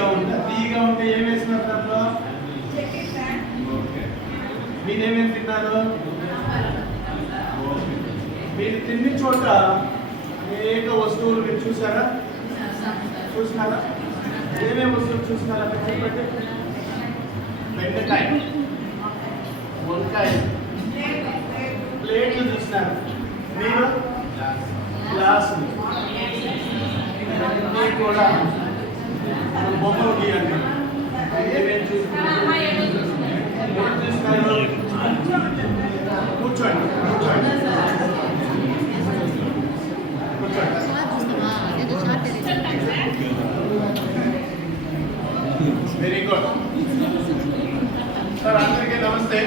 తీయగా ఉందా? తీయగా ఉంటే ఏం వేసినారు దాంట్లో? ఓకే. మీరేమేమి తిన్నారు? మీరు తిన్న చోట అనేక వస్తువులు మీరు చూసారా? ఏమేమి వస్తువులు చూసినారా? చెప్పండి. బెండకాయ, వంకాయ, ప్లేట్లు చూసినారు. మీరు గ్లాసులు కూడా బొమ్మలు గీయండి. ఏమేమి చూస్తున్నారు? కూర్చోండి కూర్చోండి వెరీ గుడ్ సార్. అందరికీ నమస్తే.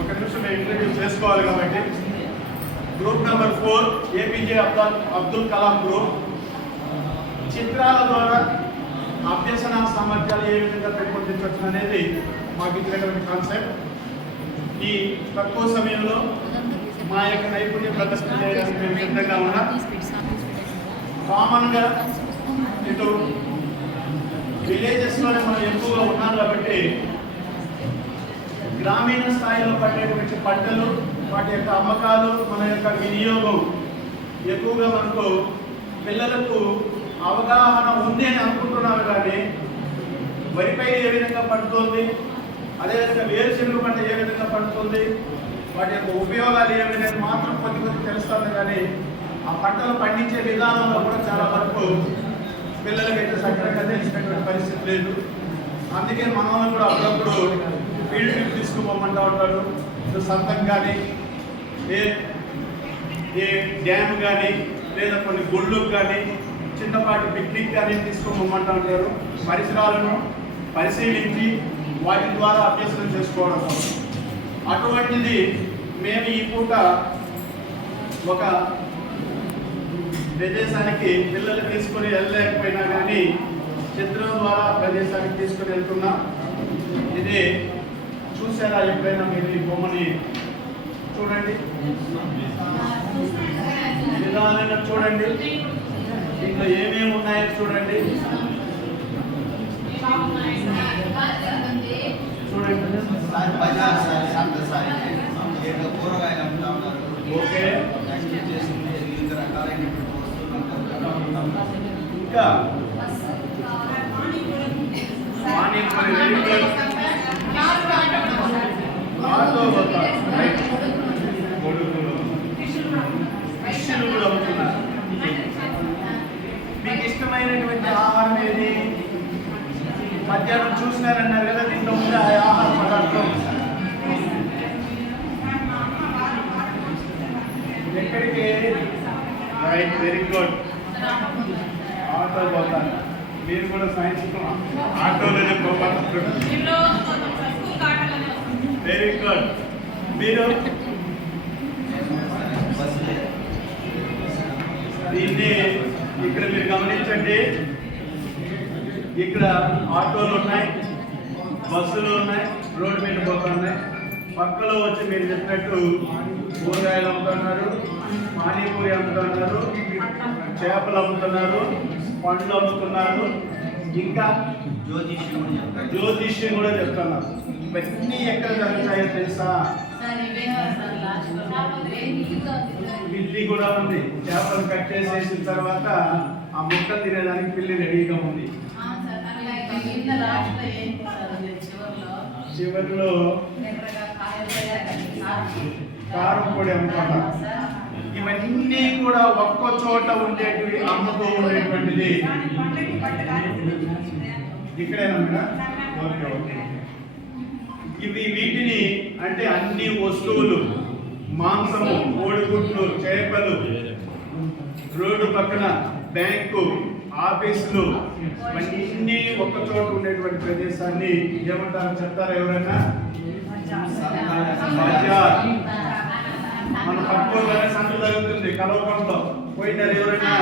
ఒక నిమిషం మేము ఇంట్రడ్యూస్ చేసుకోవాలి కాబట్టి group number 4 APJ Abdul Kalam group. చిత్రాల ద్వారా అభ్యసన సామర్థ్యాలు ఏ విధంగా పెంపొందించవచ్చు అనేది మాకు ఇచ్చినటువంటి కాన్సెప్ట్. ఈ తక్కువ సమయంలో మా యొక్క నైపుణ్యం ప్రదర్శన చేయడానికి మేము సిద్ధంగా ఉన్నాం. కామన్గా ఇటు విలేజెస్లోనే మనం ఎక్కువగా ఉన్నాం కాబట్టి గ్రామీణ స్థాయిలో పడేటువంటి పంటలు, వాటి యొక్క అమ్మకాలు, మన యొక్క వినియోగం ఎక్కువగా మనకు పిల్లలకు అవగాహన ఉంది అని అనుకుంటున్నారు. కానీ వరిపై ఏ విధంగా పండుతుంది, అదేవిధంగా వేరుశెనగ పంట ఏ విధంగా పండుతుంది, వాటి యొక్క ఉపయోగాలు ఏమైనా మాత్రం కొద్ది తెలుస్తుంది. కానీ ఆ పంటలు పండించే విధానంలో కూడా చాలా వరకు పిల్లలకైతే సక్రమంగా తెలిసినటువంటి పరిస్థితి లేదు. అందుకే మనల్ని కూడా అప్పుడప్పుడు ఫీల్డ్ ట్రిప్ తీసుకుపోమంటూ ఉంటారు. సంతం కానీ ఏ డ్యామ్ కానీ లేదా కొన్ని గుళ్ళకు కానీ చిన్నపాటి పిక్నిక్ కానీ తీసుకోమంటూ ఉంటారు. పరిసరాలను పరిశీలించి వాటి ద్వారా అభ్యసనం చేసుకోవడం కోసం. అటువంటిది మేము ఈ పూట ఒక ప్రదేశానికి పిల్లలు తీసుకొని వెళ్ళలేకపోయినా కానీ చిత్రం ద్వారా ప్రదేశానికి తీసుకొని వెళ్తున్నాం. ఇది చూసారా ఎప్పుడైనా? మీరు ఈ బొమ్మని చూడండి, విధానంగా చూడండి, దీంట్లో ఏమేమి ఉన్నాయో చూడండి. ఓకే. ఇంకా మీకు ఇష్టమైనటువంటి ఆహారం ఏది? మధ్యాహ్నం చూసినారన్నారు కదా, దీంట్లో ఉండే ఆహార పదార్థం ఎక్కడికి? Right, very good. ఆటో పోతారు. మీరు కూడా సైన్స్ ఆటోలోనే పోతారు. Very good. మీరు దీన్ని ఇక్కడ మీరు గమనించండి. ఇక్కడ ఆటోలు ఉన్నాయి, బస్సులు ఉన్నాయి, రోడ్డు మీద పోతున్నాయి. పక్కలో వచ్చి మీరు చెప్పినట్టు కూరగాయలు అమ్ముతున్నారు, పానీపూరి అమ్ముతున్నారు, చేపలు అమ్ముతున్నారు, పండ్లు అమ్ముతున్నారు, ఇంకా జ్యోతిష్యం కూడా చెప్తున్నారు. ఇవన్నీ ఎక్కడ జరుగుతాయో తెలుసా? పిల్లి కూడా ఉంది. చేపలు కట్ చేసేసిన తర్వాత ఆ ముక్క తినేదానికి పిల్లి రెడీగా ఉంది. చివరిలో కారం పొడి అమ్ముకుంటాం. ఇవన్నీ కూడా ఒక్క చోట ఉండేటివి, అమ్ముతూ ఉండేటువంటిది. ఇక్కడేనా మేడం? Okay okay. వీటిని అంటే అన్ని వస్తువులు, మాంసము, కోడిగుడ్లు, చేపలు, రోడ్డు పక్కన బ్యాంకు, ఆఫీసులు, అన్నీ ఒక్క చోట ఉండేటువంటి ప్రదేశాన్ని ఏమంటారు చెప్తారా ఎవరైనా? బజార్. మన పక్కనే సంత జరుగుతుంది కలవకంలో. పోయినారు ఎవరైనా?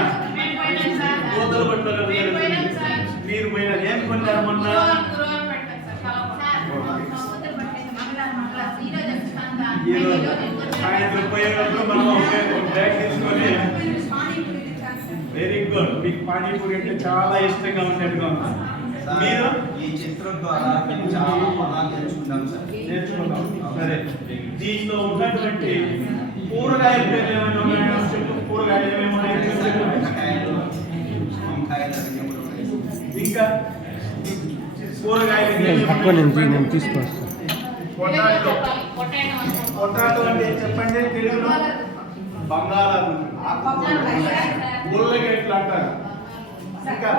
కూతలు పట్టులో మీరు పోయినా ఏం కొన్నారు మొన్న? సాయంత్రం పోయేటప్పుడు మనం బ్యాగ్ తీసుకొని. Very good. మీకు పానీపూరి అంటే చాలా ఇష్టంగా ఉండేట్టుగా ఉంది. మీరు ఈ చిత్రం ద్వారా మేము చాలా పదాలు నేర్చుకున్నాం సార్. నేర్చుకున్నాం. సరే, దీంట్లో ఉన్నటువంటి కూరగాయల పేర్లు ఏమైనా ఉన్నాయా చెప్పు. కూరగాయలు ఏమేమి ఉన్నాయో చెప్పు. వంకాయలు, వంకాయలు అన్నీ కూడా ఉన్నాయి సార్. ఇంకా కూరగాయలు నేను తీసుకొస్తాను. పొటాటో. పొటాటో అంటే చెప్పండి తెలుగులో. బంగాళాదుంప, ఉల్లగడ్డలు అంటారు. ఇంకా